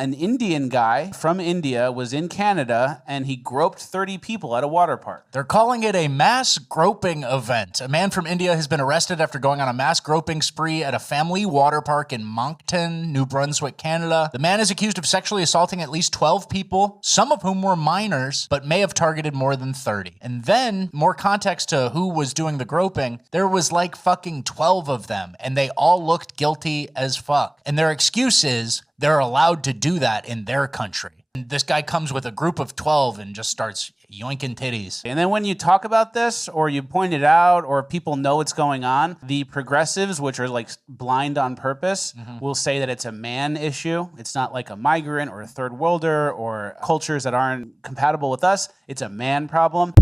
An Indian guy from India was in Canada and he groped 30 people at a water park. They're calling it a mass groping event. A man from India has been arrested after going on a mass groping spree at a family water park in Moncton, New Brunswick, Canada. The man is accused of sexually assaulting at least 12 people, some of whom were minors, but may have targeted more than 30. And then, more context to who was doing the groping, there was like fucking 12 of them, and they all looked guilty as fuck. And their excuse is they're allowed to do that in their country. And this guy comes with a group of 12 and just starts yoinking titties. And then when you talk about this, or you point it out, or people know what's going on, the progressives, which are like blind on purpose, will say that it's a man issue. It's not like a migrant or a third worlder or cultures that aren't compatible with us. It's a man problem.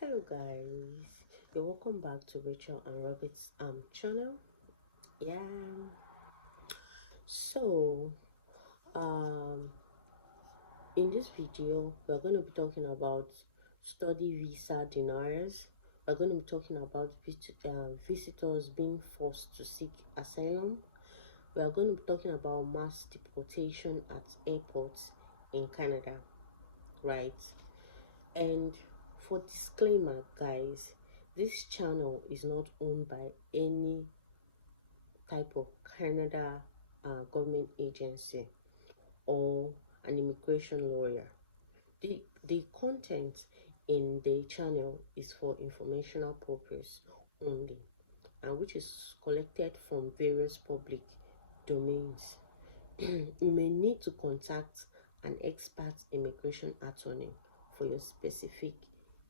Hello guys, you're welcome back to Rachel and Robert's channel. Yeah. So in this video we're going to be talking about study visa deniers. We're going to be talking about visitors being forced to seek asylum. We're going to be talking about mass deportation at airports in Canada, right? And for disclaimer, guys, this channel is not owned by any type of Canada government agency or an immigration lawyer. The content in the channel is for informational purpose only, and which is collected from various public domains. You may need to contact an expert immigration attorney for your specific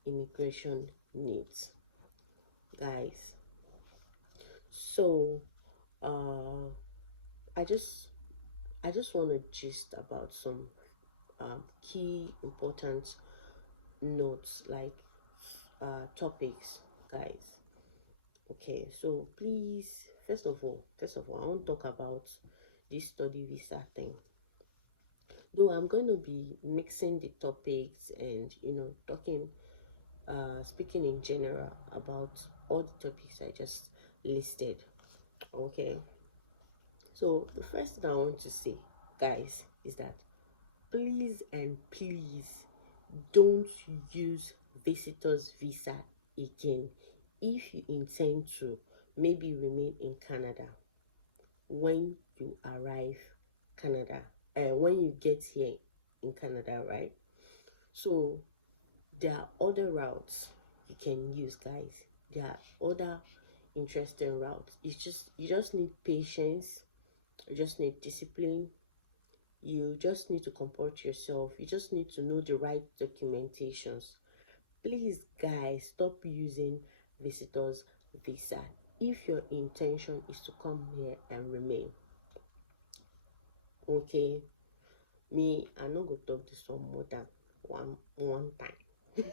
immigration needs, guys. So I just want to gist about some key important notes, like topics, guys. Okay, so please, first of all I want to talk about this study visa thing. Though I'm going to be mixing the topics and talking speaking in general about all the topics I just listed. Okay, so the first thing I want to say, guys, is that please and please don't use visitors visa again if you intend to maybe remain in Canada when you arrive Canada, when you get here in Canada, right? So there are other routes you can use, guys. There are other interesting routes. You just need patience, you just need discipline, you just need to comport yourself, you just need to know the right documentations. Please, guys, stop using visitors visa if your intention is to come here and remain. Okay, me, I no go talk this one more than one time.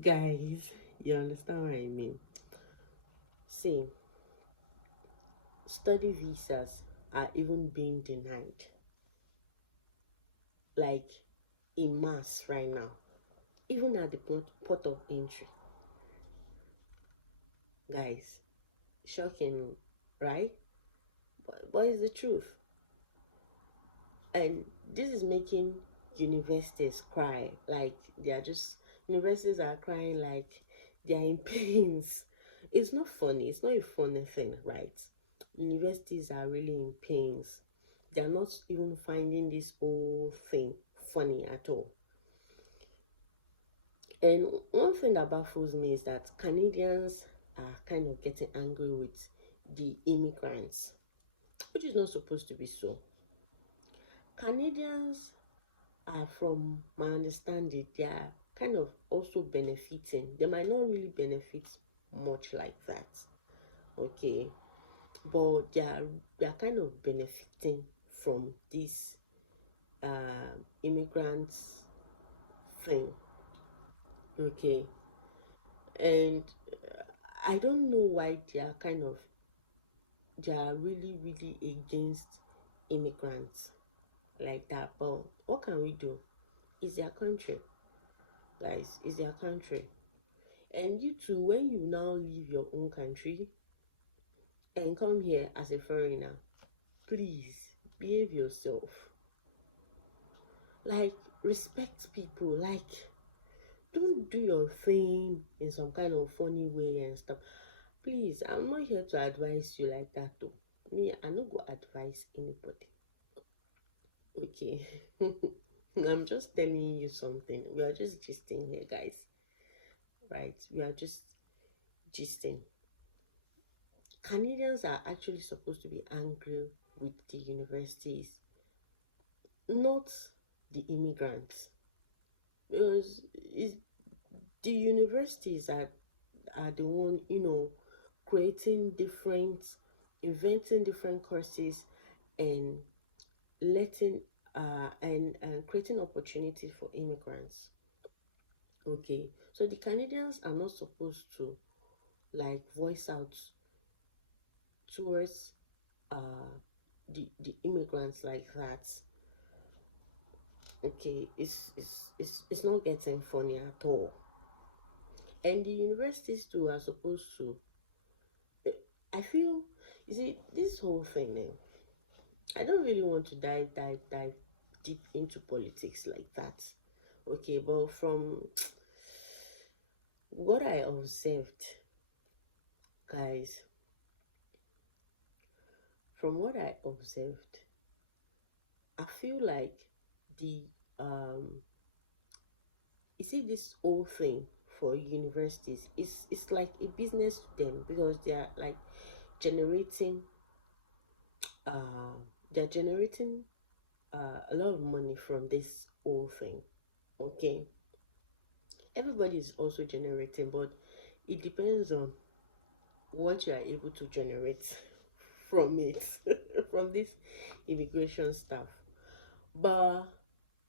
Guys, you understand what I mean? See, study visas are even being denied, like in mass right now, even at the port of entry. Guys, shocking, right? But it's the truth. And this is making universities cry, like universities are crying like they are in pains. It's not funny, it's not a funny thing, right? Universities are really in pains. They're not even finding this whole thing funny at all. And one thing that baffles me is that Canadians are kind of getting angry with the immigrants, which is not supposed to be so. Canadians are, from my understanding, they are kind of also benefiting. They might not really benefit much like that, okay, but they are kind of benefiting from this immigrants thing, okay. And I don't know why they are really against immigrants like that, but what can we do? It's their country, guys. It's their country. And you too, when you now leave your own country and come here as a foreigner, please behave yourself. Like, respect people. Like, don't do your thing in some kind of funny way and stuff. Please, I'm not here to advise you like that though. Me, I no go advise anybody. Okay. I'm just telling you something. We are just gisting here, guys. Right? We are just gisting. Canadians are actually supposed to be angry with the universities, not the immigrants. Because it's, the universities are the one, creating different, inventing different courses and letting and creating opportunities for immigrants. Okay, so the Canadians are not supposed to like voice out towards the immigrants like that. Okay, it's not getting funny at all. And the universities too are supposed to, I feel, you see, this whole thing now, I don't really want to dive deep into politics like that. Okay, but from what I observed, guys, from what I observed, I feel like the you see this whole thing for universities it's like a business to them because they are like generating uh they're generating a lot of money from this whole thing. Okay, everybody is also generating, but it depends on what you are able to generate from it from this immigration stuff. But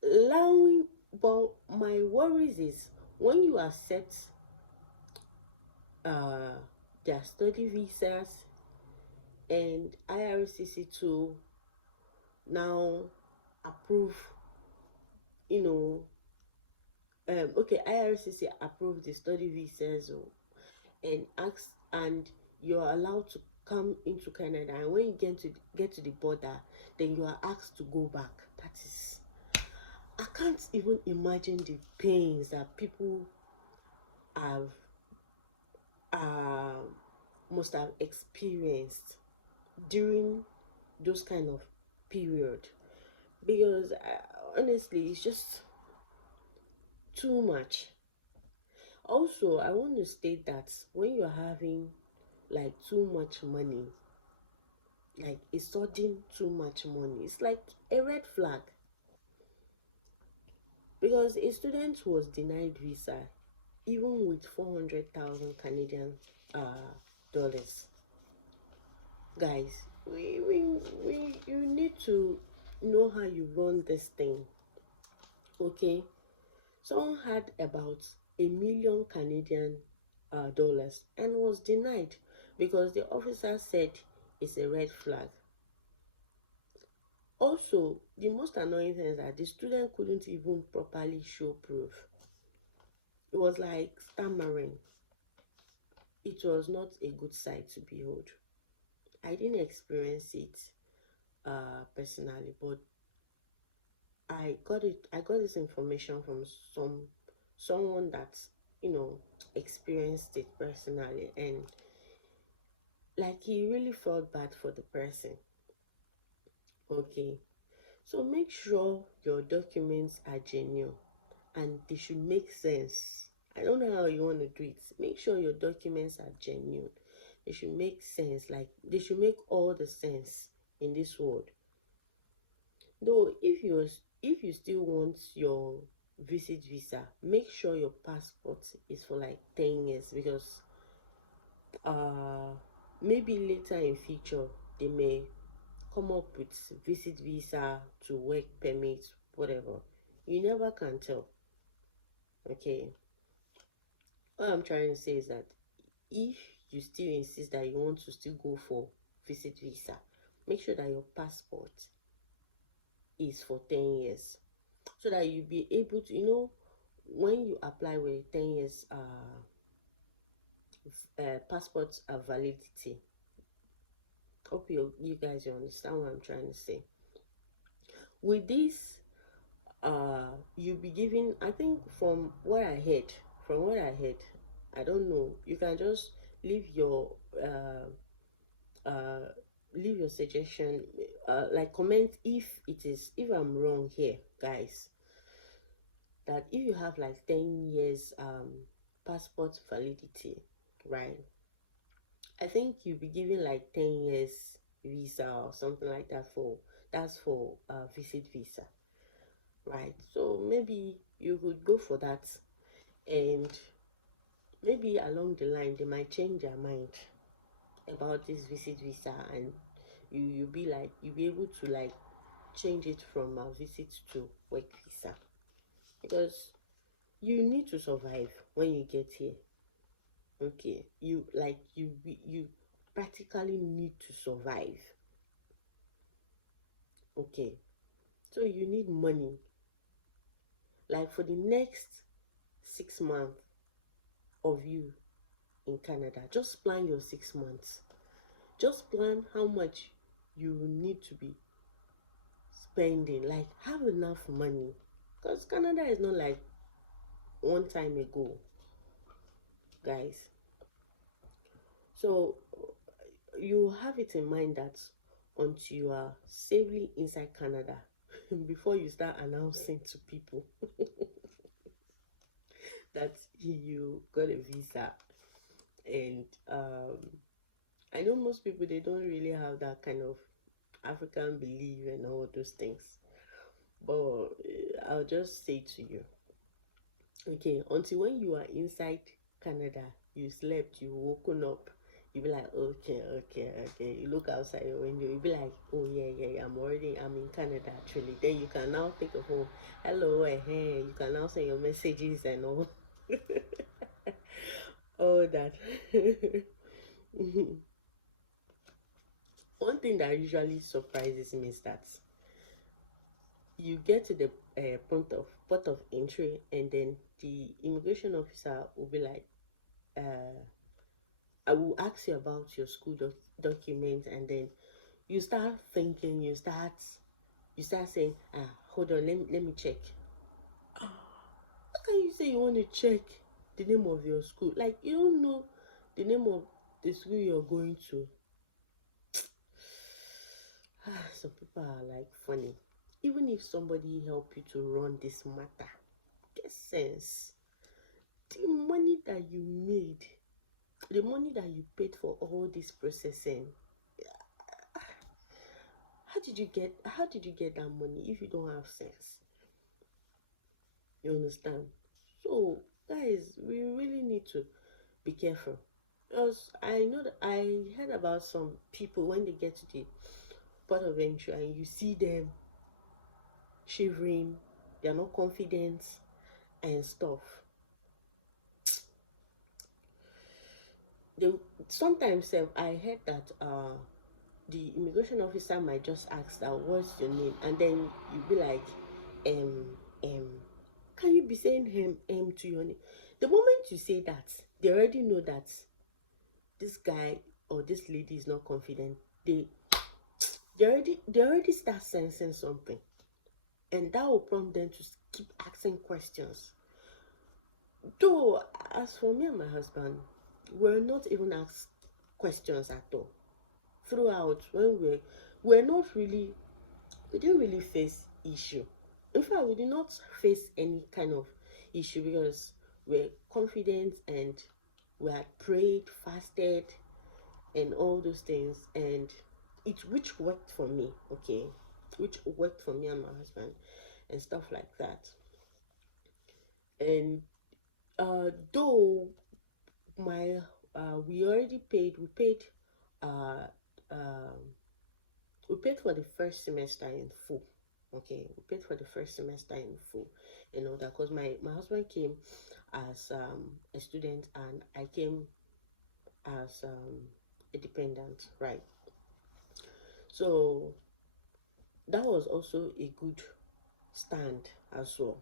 allowing, but my worries is when you accept uh their study visas and IRCC to now approve, you know, okay, IRCC approve the study visas and ask, and you're allowed to come into Canada, and when you get to the border, then you are asked to go back. That is, I can't even imagine the pains that people have uh, must have experienced during those kind of period, because honestly it's just too much. Also, I want to state that when you're having like too much money, like a sudden too much money, it's like a red flag. Because a student was denied visa even with 400,000 Canadian dollars. Guys, you need to know how you run this thing. Okay, someone had about 1 million Canadian dollars and was denied because the officer said it's a red flag. Also, the most annoying thing is that the student couldn't even properly show proof. It was like stammering. It was not a good sight to behold. I didn't experience it personally, but I got this information from someone that experienced it personally, and like he really felt bad for the person. Okay, so make sure your documents are genuine and they should make sense. I don't know how you want to do it. Make sure your documents are genuine. They should make sense. Like, they should make all the sense in this world. Though if you still want your visit visa, make sure your passport is for like 10 years, because maybe later in future they may come up with visit visa to work permit, whatever. You never can tell. Okay, what I'm trying to say is that if you still insist that you want to still go for visit visa, make sure that your passport is for 10 years, so that you'll be able to, when you apply with 10 years passport validity. Hope you guys understand what I'm trying to say. with this, you'll be given, I think from what I heard, I don't know, you can just leave your uh leave your suggestion, like comment if I'm wrong here, guys, that if you have like 10 years passport validity, right, I think you'll be given like 10 years visa or something like that. That's for visit visa, right? So maybe you could go for that, and maybe along the line they might change their mind about this visit visa, and you'll be able to like change it from a visit to work visa, because you need to survive when you get here. Okay, you practically need to survive. Okay, so you need money, like for the next 6 months of you in Canada. Just plan your 6 months. Just plan how much you need to be spending. Like, have enough money, because Canada is not like one time ago, guys. So you have it in mind that until you are safely inside Canada, before you start announcing to people that you got a visa. And I know most people, they don't really have that kind of African belief and all those things, but I'll just say to you, okay, until when you are inside Canada, you slept, you woken up, you be like, okay, okay, okay. You look outside your window, you be like, oh yeah, yeah, yeah, I'm in Canada actually. Then you can now think of, oh, hello, hey, you can now send your messages and all, all that. One thing that usually surprises me is that you get to the port of entry, and then the immigration officer will be like, I will ask you about your school documents, and then you start thinking, you start saying, hold on, let me check. How can you say you want to check the name of your school? Like, you don't know the name of the school you're going to. Some people are like funny. Even if somebody help you to run this matter, get sense. The money that you made, the money that you paid for all this processing, how did you get that money if you don't have sense? You understand? So guys, we really need to be careful, because I know that I heard about some people, when they get to the port of entry and you see them shivering, they're not confident and stuff. They sometimes I heard that the immigration officer might just ask that, what's your name, and then you be like, um can you be saying to your name? The moment you say that, they already know that this guy or this lady is not confident. They already start sensing something, and that will prompt them to keep asking questions. Though, as for me and my husband, we're not even asked questions at all throughout. When we're not really, we didn't really face issue. In fact, we did not face any kind of issue, because we're confident, and we had prayed, fasted, and all those things, and which worked for me, okay, which worked for me and my husband, and stuff like that. And though my we already paid, uh um we paid for the first semester in full. Okay, we paid for the first semester in full, you know, that because my husband came as a student, and I came as a dependent, right? So that was also a good stand as well.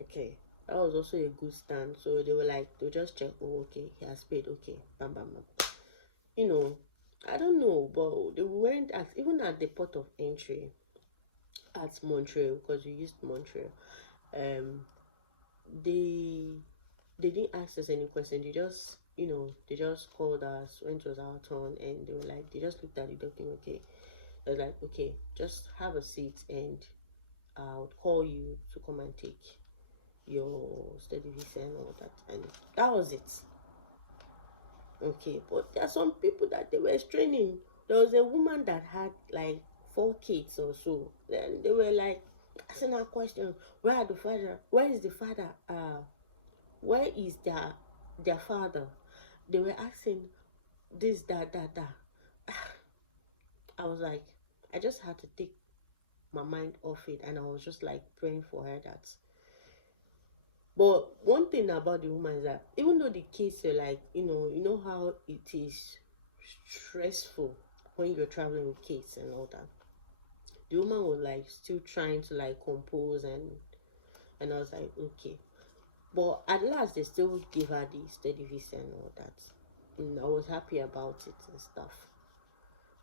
Okay, that was also a good stand. So they were like, they'll just check, oh, okay, he has paid, okay, bam, bam, bam. You know, I don't know, but they weren't asked, even at the port of entry. at Montreal, because we used Montreal. Um, they they didn't ask us any question. They just, they just called us when it was our turn, and they were like, they just looked at the document. Okay, they're like, okay, just have a seat, and I would call you to come and take your study visa and all that, and that was it. Okay, but there are some people that they were straining. There was a woman that had like 4 kids or so. Then they were like asking her question, where are the father? Where is the father? Where is their father? They were asking this, that. I was like, I just had to take my mind off it, and I was just like praying for her that. But one thing about the woman is that even though the kids are like, you know how it is stressful when you're traveling with kids and all that. The woman was like still trying to like compose, and I was like, okay. But at last they still give her the study visa and all that. And I was happy about it and stuff.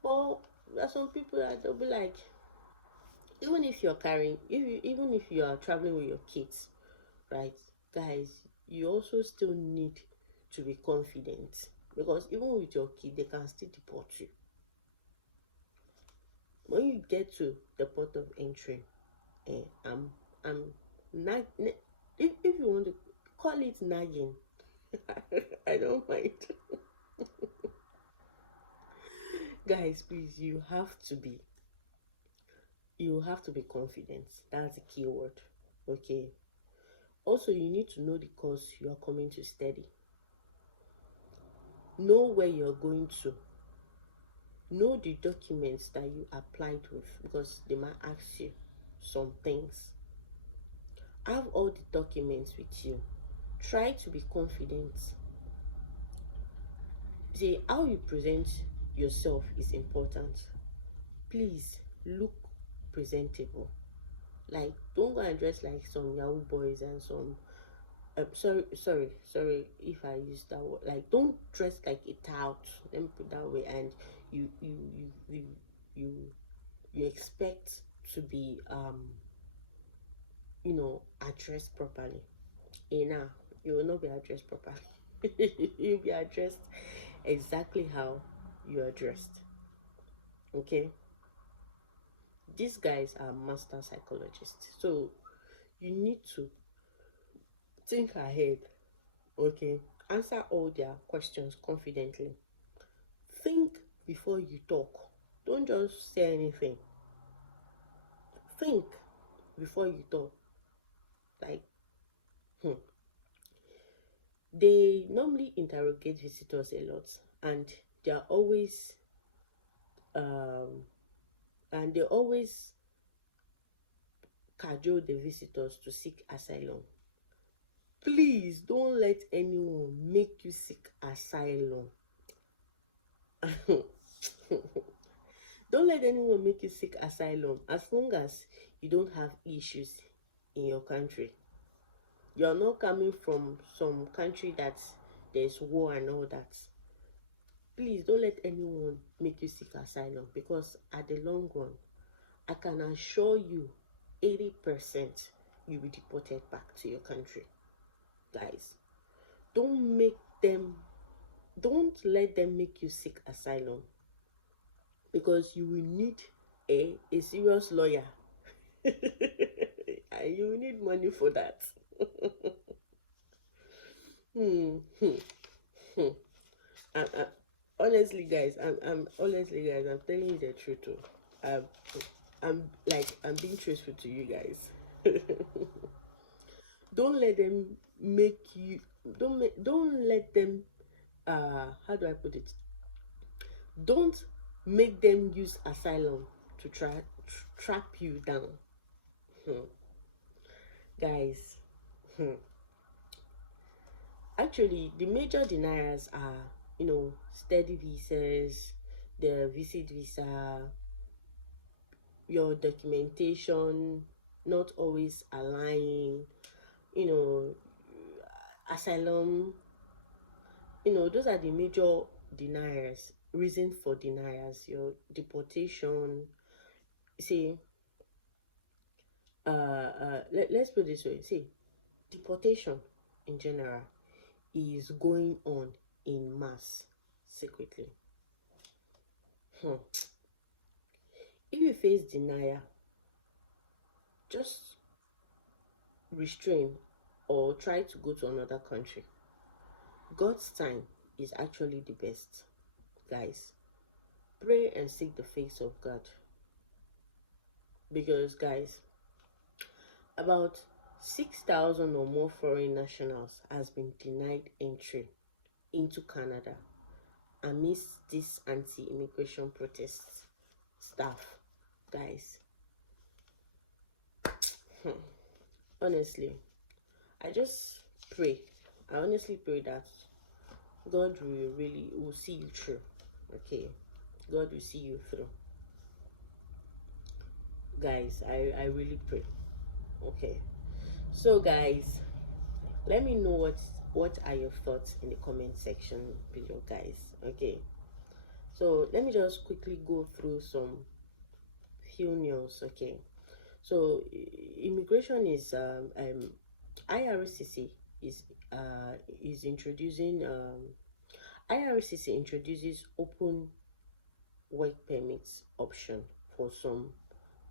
But there are some people that they'll be like, even if you're carrying, even if you are traveling with your kids, right, guys, you also still need to be confident, because even with your kid, they can still deport you. When you get to the port of entry, I'm not, if you want to call it nagging, I don't mind. Guys, please, you have to be confident. That's the key word. Okay. Also, you need to know the course you are coming to study. Know where you're going to. Know the documents that you applied with, because they might ask you some things. Have all the documents with you. Try to be confident. See, how you present yourself is important. Please look presentable. Like, don't go and dress like some Yahoo boys and some. Sorry if I use that word. Like, don't dress like a tout. Let me put that way. And you you you you you, you expect to be addressed properly. Now you will not be addressed properly. You'll be addressed exactly how you're addressed. Okay, these guys are master psychologists, so you need to think ahead. Okay, answer all their questions confidently. Think before you talk. Don't just say anything. Think before you talk. Like, they normally interrogate visitors a lot, and they are always um and they always cajole the visitors to seek asylum. Please don't let anyone make you seek asylum. Don't let anyone make you seek asylum as long as you don't have issues in your country. You're not coming from some country that there's war and all that. Please don't let anyone make you seek asylum, because at the long run, I can assure you 80% you'll be deported back to your country. Guys, don't make them don't let them make you seek asylum, because you will need a serious lawyer. And you will need money for that. hmm, hmm, hmm. I, honestly, guys, I'm telling you the truth. Too. I'm, I'm being truthful to you guys. Don't let them make you. Don't let them. How do I put it? Don't make them use asylum to trap you down. Hmm. Guys, actually, the major deniers are, steady visas, the visit visa, your documentation not always aligning, you know, asylum. Those are the major deniers, reason for deniers. Your deportation. See, let's put it this way. See, deportation in general is going on in mass secretly. Hmm. If you face denial, just restrain or try to go to another country. God's time is actually the best. Guys, pray and seek the face of God. Because, guys, about 6,000 or more foreign nationals has been denied entry into Canada amidst this anti-immigration protests. Stuff, guys. Honestly, I just pray. I honestly pray that God will see you through. Okay, God will see you through. Guys, I really pray. Okay, so guys, let me know what are your thoughts in the comment section below, guys. Okay, so let me just quickly go through some few news. Okay, so immigration is IRCC is introducing IRCC introduces open work permits option for some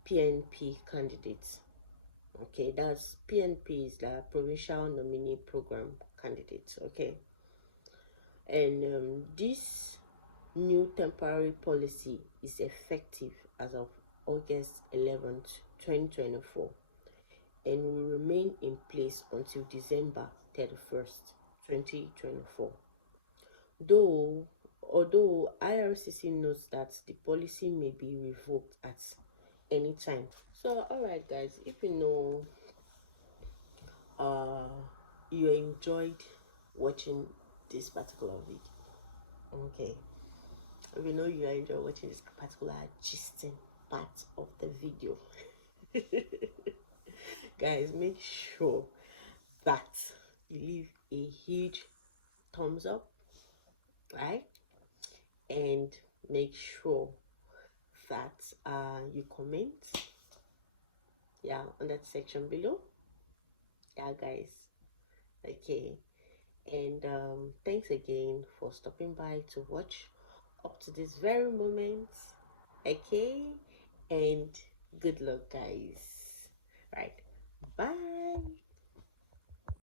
PNP candidates. Okay, that's PNP is the provincial nominee program candidates. Okay, and this new temporary policy is effective as of August 11th, 2024, and will remain in place until December 31st, 2024. Although IRCC notes that the policy may be revoked at any time. So, alright, guys, if you know you enjoyed watching this particular video, okay, if you know you enjoy watching this particular gisting part of the video, guys, make sure that you leave a huge thumbs up, right? And make sure that you comment, yeah, on that section below. Yeah, guys. Okay, and thanks again for stopping by to watch up to this very moment. Okay, and good luck, guys.